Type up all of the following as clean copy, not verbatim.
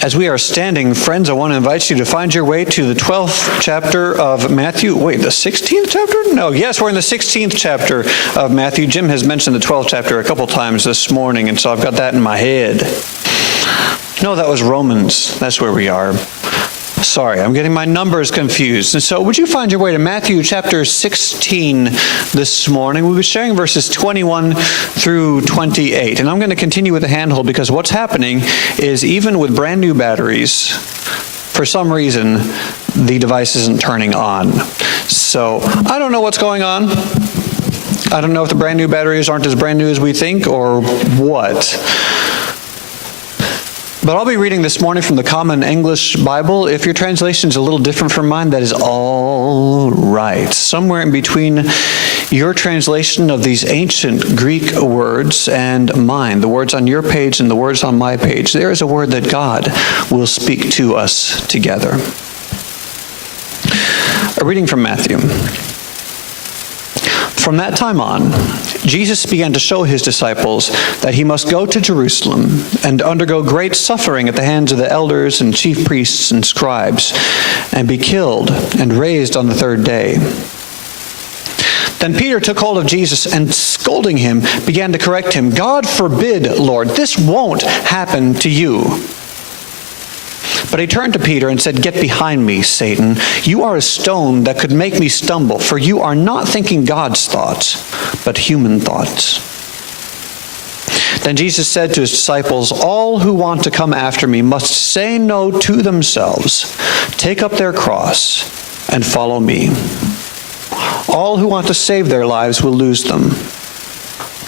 As we are standing, friends, I want to invite you to find your way to the 12th chapter of Matthew. Wait, the 16th chapter? No, yes, we're in the 16th chapter of Matthew. Jim has mentioned the 12th chapter a couple times this morning, and so I've got that in my head. No, that was Romans. That's where we are. Sorry, I'm getting my numbers confused. And so would you find your way to Matthew chapter 16 this morning? We'll be sharing verses 21 through 28. And I'm going to continue with the handhold because what's happening is even with brand new batteries, for some reason, the device isn't turning on. So I don't know what's going on. I don't know if the brand new batteries aren't as brand new as we think or what. But I'll be reading this morning from the Common English Bible. If your translation is a little different from mine, that is all right. Somewhere in between your translation of these ancient Greek words and mine, the words on your page and the words on my page, there is a word that God will speak to us together. A reading from Matthew. From that time on, Jesus began to show his disciples that he must go to Jerusalem and undergo great suffering at the hands of the elders and chief priests and scribes, and be killed and raised on the third day. Then Peter took hold of Jesus and, scolding him, began to correct him. "God forbid, Lord, this won't happen to you." But he turned to Peter and said, "Get behind me, Satan. You are a stone that could make me stumble, for you are not thinking God's thoughts, but human thoughts." Then Jesus said to his disciples, "All who want to come after me must say no to themselves, take up their cross, and follow me. All who want to save their lives will lose them,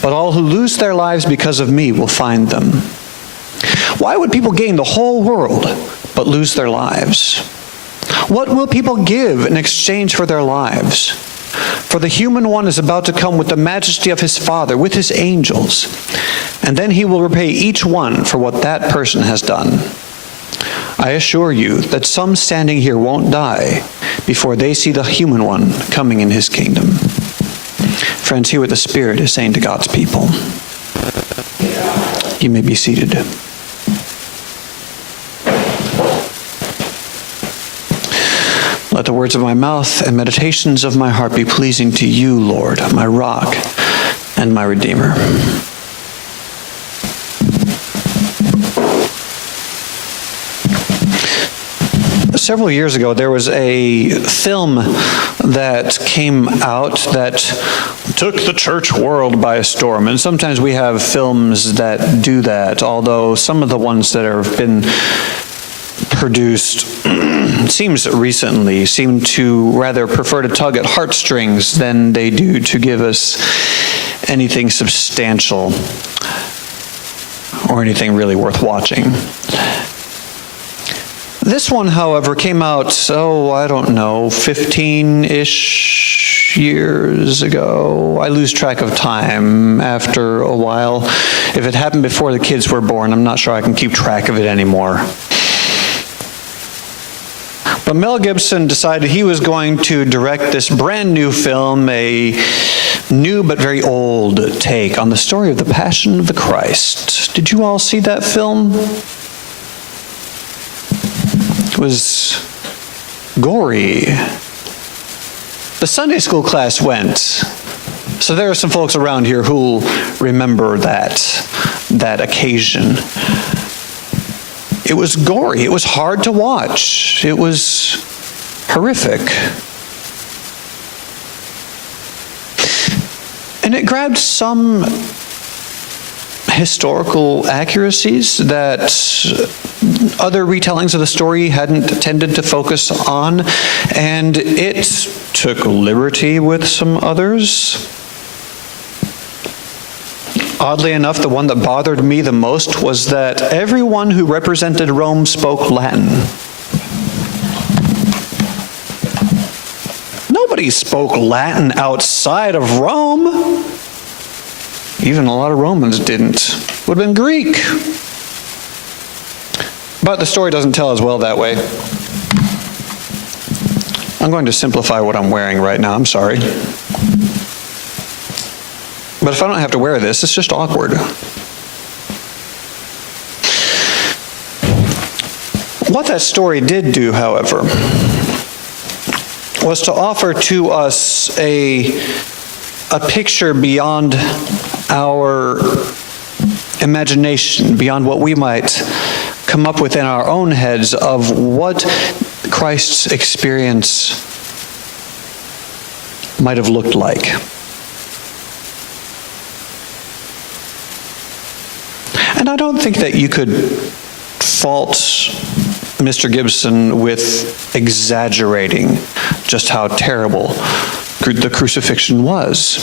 but all who lose their lives because of me will find them. Why would people gain the whole world but lose their lives? What will people give in exchange for their lives? For the human one is about to come with the majesty of his Father, with his angels, and then he will repay each one for what that person has done. I assure you that some standing here won't die before they see the human one coming in his kingdom." Friends, hear what the Spirit is saying to God's people. You may be seated. Let the words of my mouth and meditations of my heart be pleasing to you, Lord, my rock and my Redeemer. Several years ago, there was a film that came out that took the church world by storm. And sometimes we have films that do that, although some of the ones that have been produced seems recently seem to rather prefer to tug at heartstrings than they do to give us anything substantial or anything really worth watching. This one, however, came out, 15-ish years ago. I lose track of time after a while. If it happened before the kids were born, I'm not sure I can keep track of it anymore. But Mel Gibson decided he was going to direct this brand new film, a new but very old take on the story of the Passion of the Christ. Did you all see that film? It was gory. The Sunday school class went. So there are some folks around here who'll remember that occasion. It was gory. It was hard to watch. It was horrific. And it grabbed some historical accuracies that other retellings of the story hadn't tended to focus on, and it took liberty with some others. Oddly enough, the one that bothered me the most was that everyone who represented Rome spoke Latin. Nobody spoke Latin outside of Rome. Even a lot of Romans didn't. It would have been Greek. But the story doesn't tell as well that way. I'm going to simplify what I'm wearing right now. I'm sorry. But if I don't have to wear this, it's just awkward. What that story did do, however, was to offer to us a picture beyond our imagination, beyond what we might come up with in our own heads of what Christ's experience might have looked like. And I don't think that you could fault Mr. Gibson with exaggerating just how terrible the crucifixion was.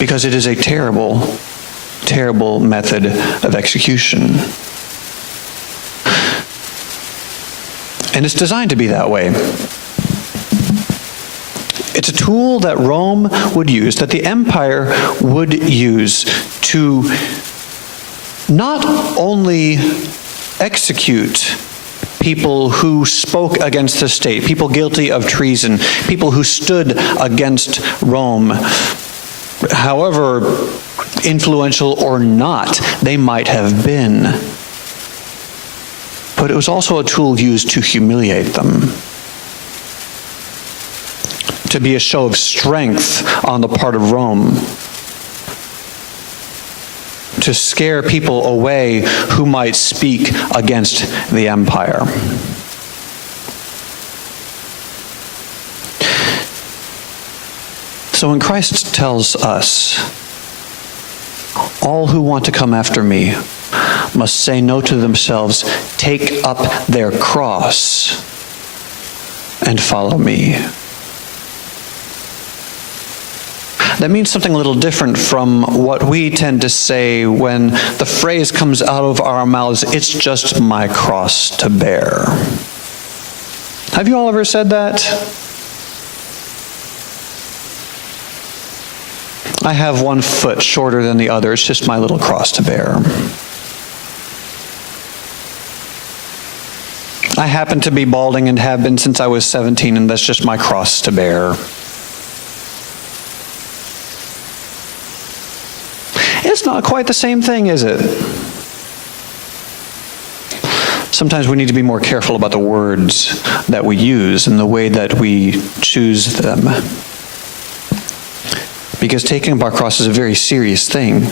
Because it is a terrible, terrible method of execution. And it's designed to be that way. It's a tool that Rome would use, that the empire would use to not only execute people who spoke against the state, people guilty of treason, people who stood against Rome, however influential or not they might have been. But it was also a tool used to humiliate them, to be a show of strength on the part of Rome, to scare people away who might speak against the empire. So when Christ tells us, all who want to come after me must say no to themselves, take up their cross, and follow me. That means something a little different from what we tend to say when the phrase comes out of our mouths, it's just my cross to bear. Have you all ever said that? I have one foot shorter than the other, it's just my little cross to bear. I happen to be balding and have been since I was 17, and that's just my cross to bear. It's not quite the same thing, is it? Sometimes we need to be more careful about the words that we use and the way that we choose them. Because taking up our cross is a very serious thing.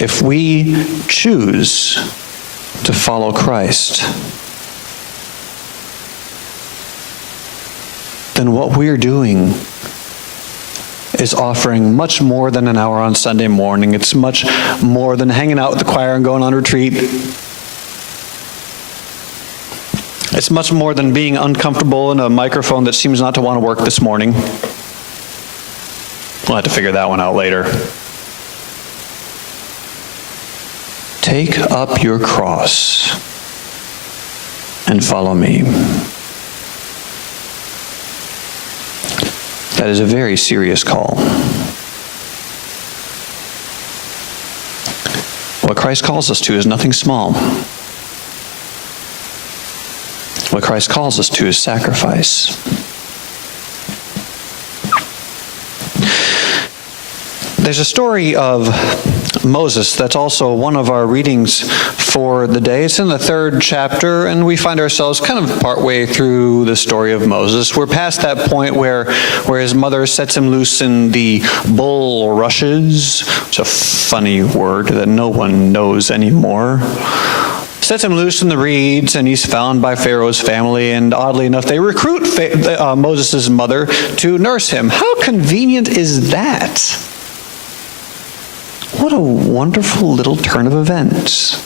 If we choose to follow Christ, then what we're doing is offering much more than an hour on Sunday morning. It's much more than hanging out with the choir and going on retreat. It's much more than being uncomfortable in a microphone that seems not to want to work this morning. We'll have to figure that one out later. Take up your cross and follow me. That is a very serious call. What Christ calls us to is nothing small. What Christ calls us to is sacrifice. There's a story of Moses that's also one of our readings for the day. It's in the 3rd chapter, and we find ourselves kind of partway through the story of Moses. We're past that point where his mother sets him loose in the bulrushes. It's a funny word that no one knows anymore. Sets him loose in the reeds, and he's found by Pharaoh's family, and oddly enough, they recruit Moses' mother to nurse him. How convenient is that? What a wonderful little turn of events.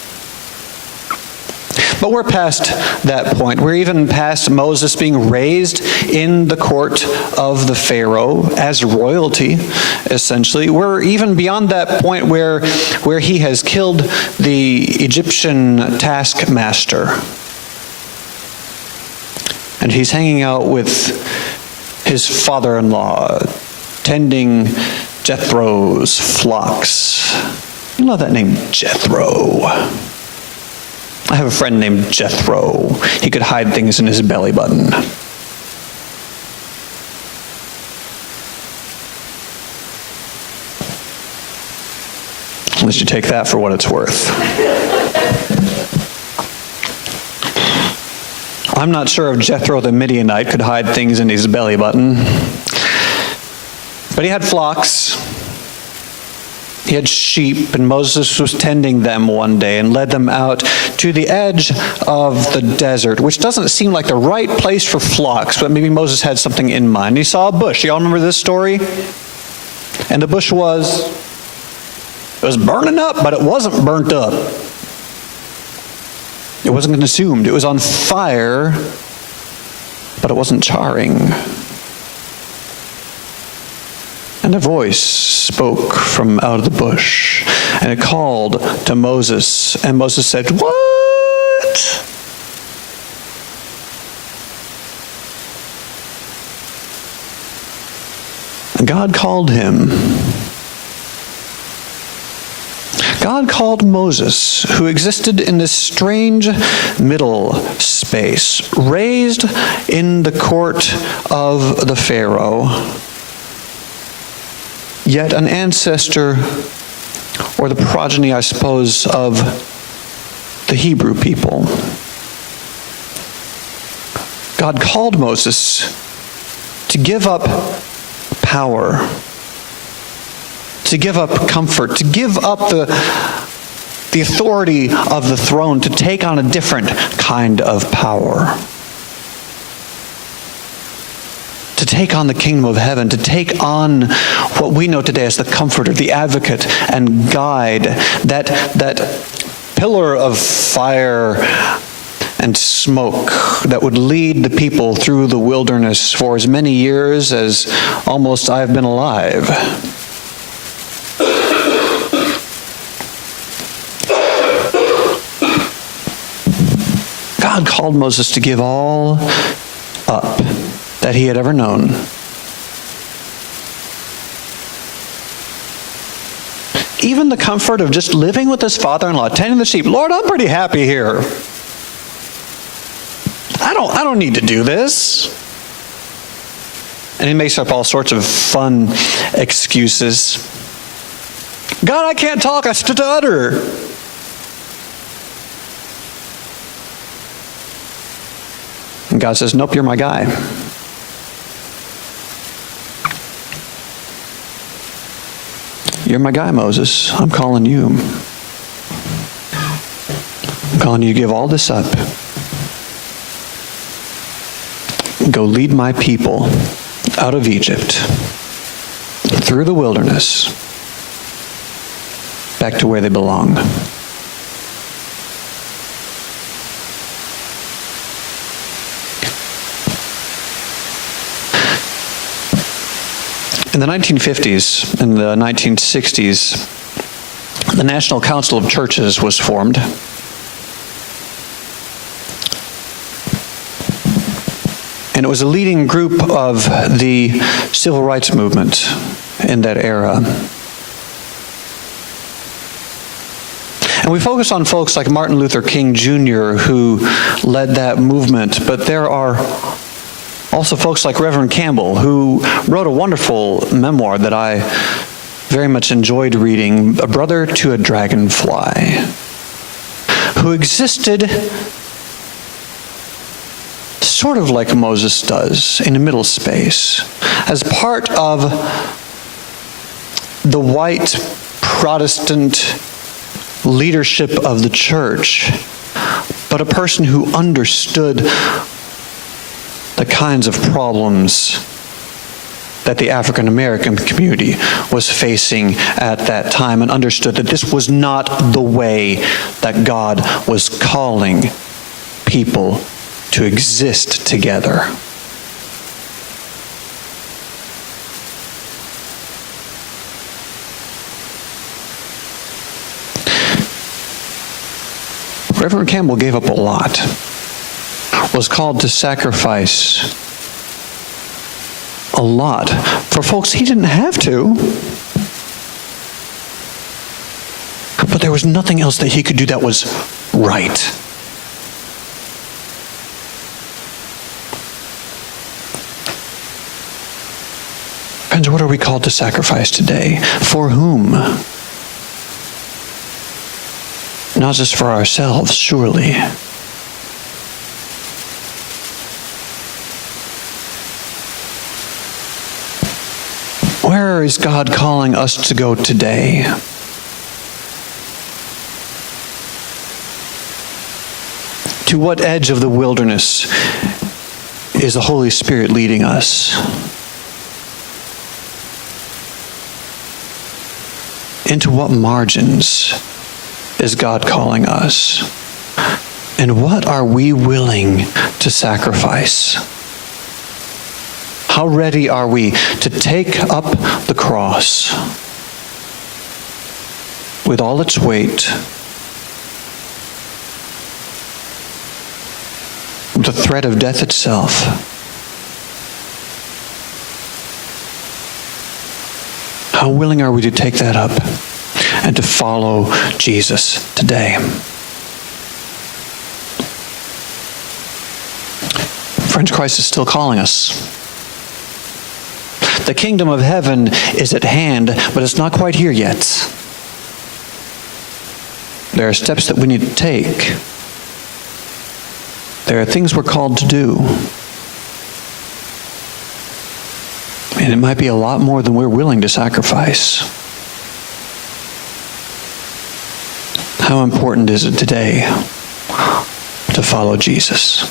But we're past that point. We're even past Moses being raised in the court of the Pharaoh as royalty, essentially. We're even beyond that point where he has killed the Egyptian taskmaster. And he's hanging out with his father-in-law, tending Jethro's flocks. You know that name, Jethro. I have a friend named Jethro. He could hide things in his belly button. Unless you take that for what it's worth. I'm not sure if Jethro the Midianite could hide things in his belly button. But he had flocks. He had sheep, and Moses was tending them one day and led them out to the edge of the desert, which doesn't seem like the right place for flocks, but maybe Moses had something in mind. He saw a bush. Y'all remember this story? And the bush was burning up, but it wasn't burnt up. It wasn't consumed. It was on fire, but it wasn't charring. And a voice spoke from out of the bush, and it called to Moses. And Moses said, "What?" And God called him. God called Moses, who existed in this strange middle space, raised in the court of the Pharaoh, yet an ancestor, or the progeny, I suppose, of the Hebrew people. God called Moses to give up power, to give up comfort, to give up the authority of the throne, to take on a different kind of power. To take on the kingdom of heaven, to take on what we know today as the comforter, the advocate and guide, that pillar of fire and smoke that would lead the people through the wilderness for as many years as almost I've been alive. God called Moses to give all up that he had ever known. Even the comfort of just living with his father-in-law, tending the sheep. Lord, I'm pretty happy here. I don't need to do this. And he makes up all sorts of fun excuses. God, I can't talk, I stutter. And God says, nope, you're my guy. You're my guy, Moses. I'm calling you. I'm calling you to give all this up. Go lead my people out of Egypt, through the wilderness, back to where they belong. In the 1950s and the 1960s, the National Council of Churches was formed. And it was a leading group of the civil rights movement in that era. And we focus on folks like Martin Luther King Jr., who led that movement, but there are also folks like Reverend Campbell, who wrote a wonderful memoir that I very much enjoyed reading, A Brother to a Dragonfly, who existed sort of like Moses does in a middle space, as part of the white Protestant leadership of the church, but a person who understood the kinds of problems that the African American community was facing at that time, and understood that this was not the way that God was calling people to exist together. Reverend Campbell gave up a lot, was called to sacrifice a lot for folks he didn't have to. But there was nothing else that he could do that was right. Friends, what are we called to sacrifice today? For whom? not just for ourselves, surely. Where is God calling us to go today? To what edge of the wilderness is the Holy Spirit leading us? Into what margins is God calling us? And what are we willing to sacrifice? How ready are we to take up the cross with all its weight, the threat of death itself? How willing are we to take that up and to follow Jesus today? Friends, Christ is still calling us. The kingdom of heaven is at hand, but it's not quite here yet. There are steps that we need to take. There are things we're called to do. And it might be a lot more than we're willing to sacrifice. How important is it today to follow Jesus?